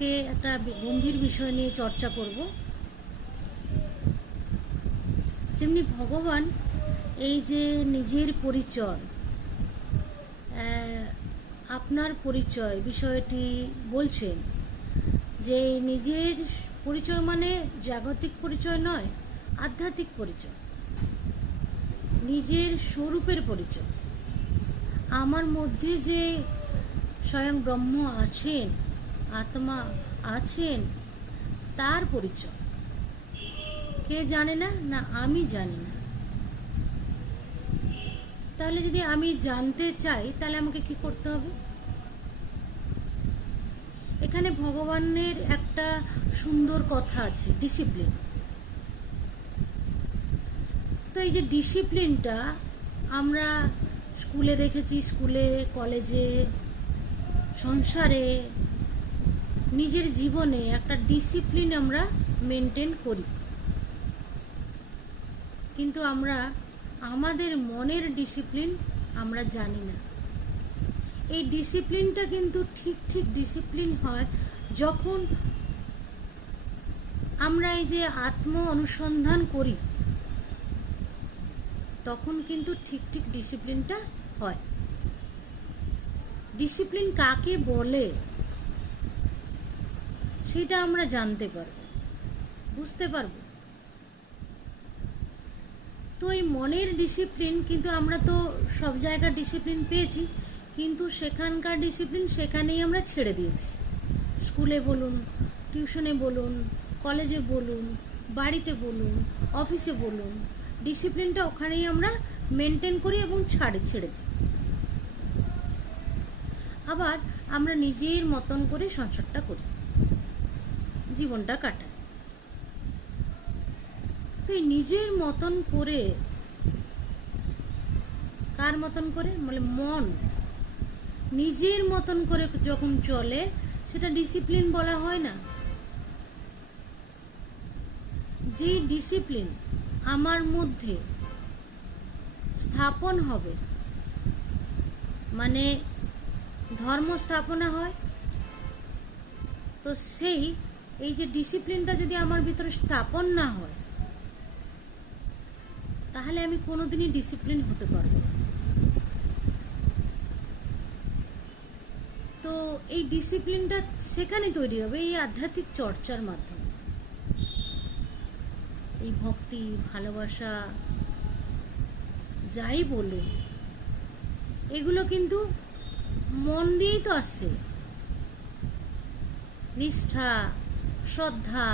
আজকে একটা গম্ভীর বিষয় নিয়ে চর্চা করব। যেমনি ভগবান এই যে নিজের পরিচয়, আপনার পরিচয় বিষয়টি বলছেন, যে নিজের পরিচয় মানে জাগতিক পরিচয় নয়, আধ্যাত্মিক পরিচয়, নিজের স্বরূপের পরিচয়। আমার মধ্যে যে স্বয়ং ব্রহ্ম আছেন, আত্মা আছেন, তার পরিচয় কে জানে না? না আমি জানি না। তাহলে যদি আমি জানতে চাই, তাহলে আমাকে কি করতে হবে? এখানে ভগবানের একটা সুন্দর কথা আছে, ডিসিপ্লিন। তো এই যে ডিসিপ্লিনটা আমরা স্কুলে দেখেছি, স্কুলে, কলেজে, সংসারে, নিজের জীবনে একটা ডিসিপ্লিন আমরা মেনটেন করি। কিন্তু আমরা আমাদের মনের ডিসিপ্লিন আমরা জানি না। এই ডিসিপ্লিনটা কিন্তু ঠিক ডিসিপ্লিন হয় যখন আমরা এই যে আত্ম অনুসন্ধান করি, তখন কিন্তু ঠিক ডিসিপ্লিনটা হয়। ডিসিপ্লিন কাকে বলে সেটা আমরা জানতে পারবো, বুঝতে পারবো। তো এই মনের ডিসিপ্লিন, কিন্তু আমরা তো সব জায়গার ডিসিপ্লিন পেয়েছি, কিন্তু সেখানকার ডিসিপ্লিন সেখানেই আমরা ছেড়ে দিয়েছি। স্কুলে বলুন, টিউশনে বলুন, কলেজে বলুন, বাড়িতে বলুন, অফিসে বলুন, ডিসিপ্লিনটা ওখানেই আমরা মেনটেন করি এবং ছেড়ে দিই। আবার আমরা নিজের মতন করে সংসারটা করি, জীবনটা কাটাই। তো এই নিজের মতন করে, কার মতন করে? মানে মন নিজের মতন করে যখন চলে, সেটা ডিসিপ্লিন বলা হয় না। যে ডিসিপ্লিন আমার মধ্যে স্থাপন হবে, মানে ধর্ম স্থাপনা হয়, তো এই যে ডিসিপ্লিনটা যদি আমার ভিতরে স্থাপন না হয়, তাহলে আমি কোনোদিনই ডিসিপ্লিন হতে পারবো না। তো এই ডিসিপ্লিনটা সেখানে তৈরি হবে, এই আধ্যাত্মিক চর্চার মাধ্যমে। এই ভক্তি, ভালোবাসা, যাই বলুন, এগুলো কিন্তু মন দিয়েই তো আসছে। নিষ্ঠা, শ্রদ্ধা,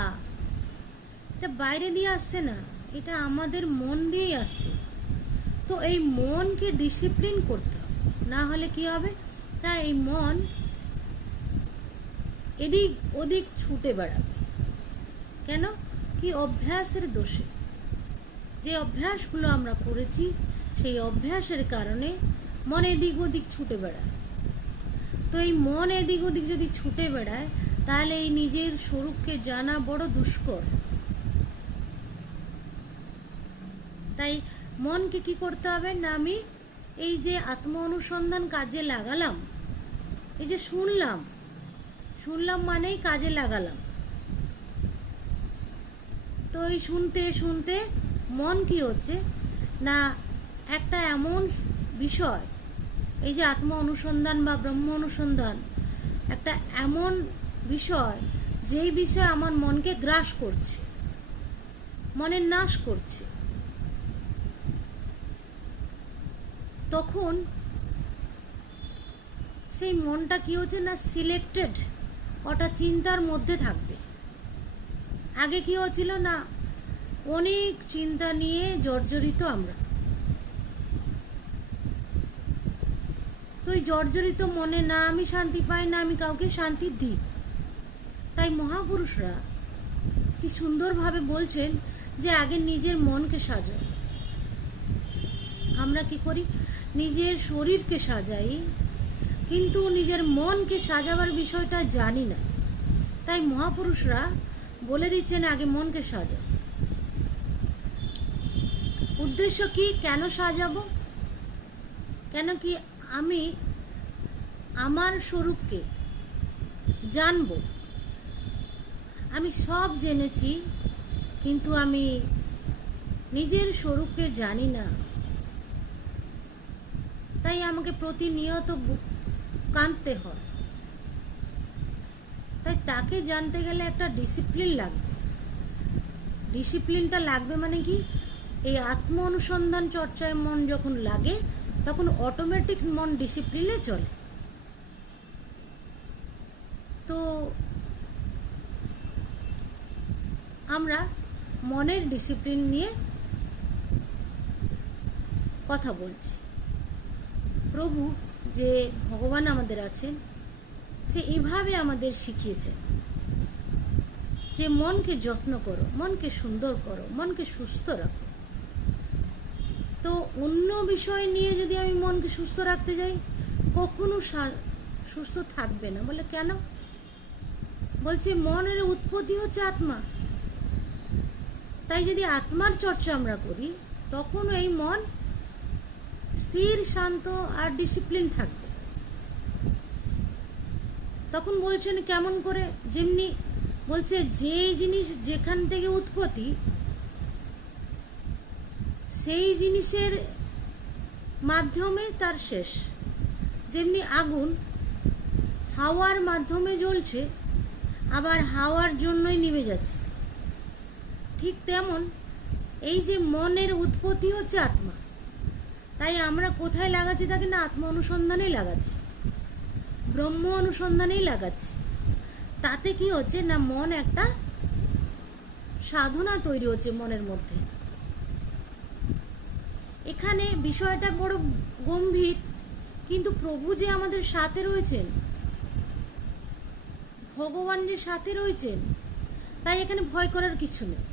এটা বাইরে দিয়ে আসছে না, এটা আমাদের মন দিয়েই আসছে। তো এই মনকে ডিসিপ্লিন করতে হবে, না হলে কি হবে? তা এই মন এদিক ওদিক ছুটে বেড়াবে। কেন? কি অভ্যাসের দোষে। যে অভ্যাসগুলো আমরা করেছি, সেই অভ্যাসের কারণে মন এদিক ওদিক ছুটে বেড়ায়। তো এই মন এদিক ওদিক যদি ছুটে বেড়ায়, তাহলে এই নিজের স্বরূপকে জানা বড় দুষ্কর। তাই মনকে কি করতে হবে? না আমি এই যে আত্ম অনুসন্ধান কাজে লাগালাম, এই যে শুনলাম মানেই কাজে লাগালাম। তো এই শুনতে শুনতে মন কি হচ্ছে না, একটা এমন বিষয়, এই যে আত্ম অনুসন্ধান বা ব্রহ্ম অনুসন্ধান একটা এমন বিষয়, যেই বিষয় আমার মনকে গ্রাস করছে, মনের নাশ করছে। তখন সেই মনটা কি হচ্ছে না, সিলেক্টেড, ওটা চিন্তার মধ্যে থাকবে। আগে কি হচ্ছিল না, অনেক চিন্তা নিয়ে জর্জরিত আমরা। তো এই জর্জরিত মনে না আমি শান্তি পাই, না আমি কাউকে শান্তি দিই। তাই মহাপুরুষরা কি সুন্দরভাবে বলছেন যে আগে নিজের মনকে সাজাও। আমরা কি করি? নিজের শরীরকে সাজাই, কিন্তু নিজের মনকে সাজাবার বিষয়টা জানি না। তাই মহাপুরুষরা বলে দিচ্ছেন আগে মনকে সাজাও। উদ্দেশ্য কি? কেন সাজাবো? কেন কি? আমি আমার স্বরূপকে জানবো, আমি সব জেনেছি, কিন্তু আমি নিজের স্বরূপকে জানি না। তাই আমাকে প্রতিনিয়ত কাঁদতে হয়। তাই তাকে জানতে গেলে একটা ডিসিপ্লিন লাগবে। ডিসিপ্লিনটা লাগবে মানে কি, এই আত্ম অনুসন্ধান চর্চায় মন যখন লাগে তখন অটোমেটিক মন ডিসিপ্লিনে চলে। তো আমরা মনের ডিসিপ্লিন নিয়ে কথা বলছি। প্রভু যে ভগবান আমাদের আছেন, সে এইভাবে আমাদের শিখিয়েছেন যে মনকে যত্ন করো, মনকে সুন্দর করো, মনকে সুস্থ রাখো। তো অন্য বিষয় নিয়ে যদি আমি মনকে সুস্থ রাখতে যাই, কখনো সুস্থ থাকবে না। বলে কেন? বলছে মনের উৎপত্তি হচ্ছে আত্মা। তাই যদি আত্মার চর্চা আমরা করি, তখন এই মন স্থির, শান্ত আর ডিসিপ্লিন থাকবে। তখন বলছেন কেমন করে? যেমনি বলছে যে জিনিস যেখান থেকে উৎপত্তি, সেই জিনিসের মাধ্যমে তার শেষ। যেমনি আগুন হাওয়ার মাধ্যমে জ্বলছে, আবার হাওয়ার জন্যই নিভে যাচ্ছে, ঠিক তেমন এই যে মনের উৎপত্তি হচ্ছে আত্মা। তাই আমরা কোথায় লাগাচ্ছি তাকে? না, আত্ম অনুসন্ধানেই লাগাচ্ছি, ব্রহ্ম অনুসন্ধানেই লাগাচ্ছি। তাতে কি হচ্ছে না, মন একটা সাধনা তৈরি হচ্ছে মনের মধ্যে। এখানে বিষয়টা বড় গম্ভীর, কিন্তু প্রভু যে আমাদের সাথে রয়েছেন, ভগবান যে সাথে রয়েছেন, তাই এখানে ভয় করার কিছু নেই।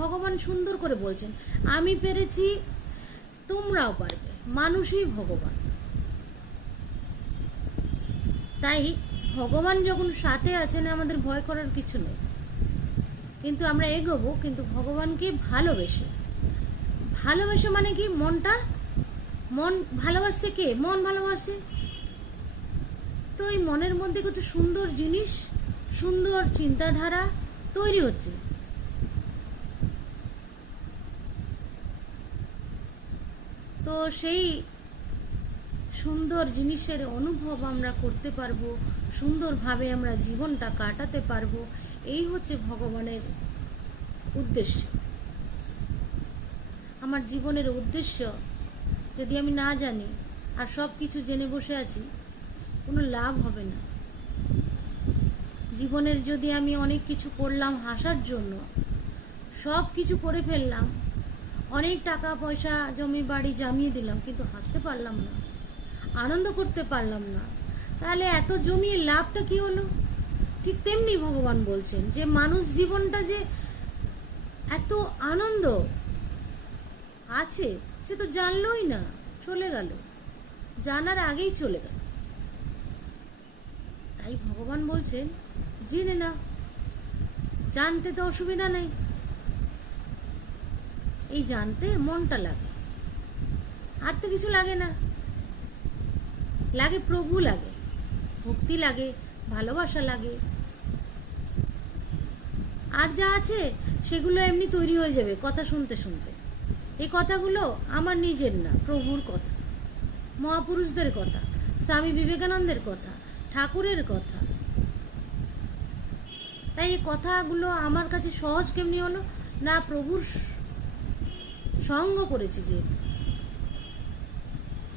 ভগবান সুন্দর করে বলছেন, আমি পেরেছি, তোমরাও পারবে। মানুষই ভগবান। তাই ভগবান যখন সাথে আছেন, আমাদের ভয় করার কিছু নেই। কিন্তু আমরা এগোবো, কিন্তু ভগবানকে ভালোবেসে। ভালোবেসে মানে কি? মন ভালোবাসছে কে? মন ভালোবাসে। তো এই মনের মধ্যে কত সুন্দর জিনিস, সুন্দর চিন্তাধারা তৈরি হচ্ছে। তো সেই সুন্দর জিনিসের অনুভব আমরা করতে পারবো, সুন্দরভাবে আমরা জীবনটা কাটাতে পারবো। এই হচ্ছে ভগবানের উদ্দেশ্য। আমার জীবনের উদ্দেশ্য যদি আমি না জানি আর সব কিছু জেনে বসে আছি, কোনো লাভ হবে না। জীবনের যদি আমি অনেক কিছু করলাম হাসার জন্য, সব কিছু করে ফেললাম, অনেক টাকা পয়সা জমি বাড়ি জমিয়ে দিলাম, কিন্তু হাসতে পারলাম না, আনন্দ করতে পারলাম না, তাহলে এত জমিয়ে লাভটা কি হলো? ঠিক তেমনি ভগবান বলছেন যে মানুষ জীবনটা যে এত আনন্দ আছে, সে তো জানলই না, চলে গেল, জানার আগেই চলে গেল। তাই ভগবান বলছেন জেনে না, জানতে তো অসুবিধা নেই। এই জানতে মনটা লাগে, আর তো কিছু লাগে না। লাগে প্রভু, লাগে ভক্তি, লাগে ভালোবাসা, লাগে আর যা আছে সেগুলো এমনি তৈরি হয়ে যাবে কথা শুনতে শুনতে। এই কথাগুলো আমার নিজের না, প্রভুর কথা, মহাপুরুষদের কথা, স্বামী বিবেকানন্দের কথা, ঠাকুরের কথা। তাই এই কথাগুলো আমার কাছে সহজ কেমনি হলো না? প্রভুর সঙ্গ করেছি যেহেতু,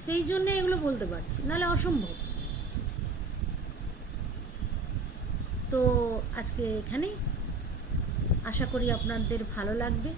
সেই জন্য এগুলো বলতে পারছি, নাহলে অসম্ভব। তো আজকে এখানেই, আশা করি আপনাদের ভালো লাগবে।